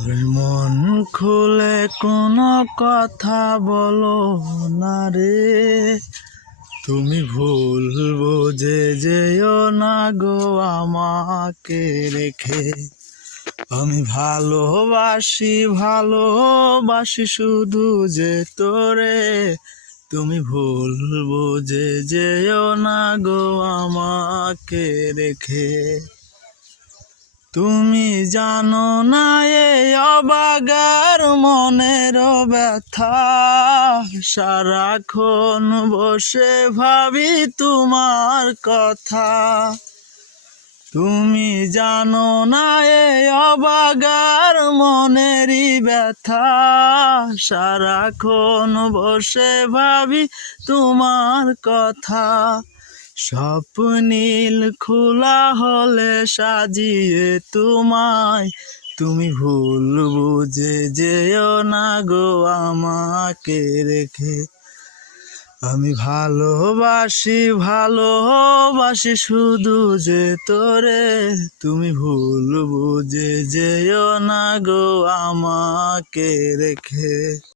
আরে মন খুলে কোনো কথা বলো না রে, তুমি ভুল বুঝে যেও না গো আমাকে রেখে। আমি ভালোবাসি শুধু যে তোরে, তুমি ভুল বুঝে যেও না গো আমাকে রেখে। তুমি জানো না এই অবাগার মনের ব্যথা, সারাক্ষণ বসে ভাবি তোমার কথা। তুমি জানো না এই অবাগার মনেরই ব্যথা, সারাক্ষণ বসে ভাবি তোমার কথা। স্বপ্নীল খোলা হলে সাজিয়ে তোমায়, তুমি ভুল বুঝে যেও না গো আমাকে রেখে। আমি ভালোবাসি শুধু যে তোরে, তুমি ভুল বুঝে যেও না গো আমাকে রেখে।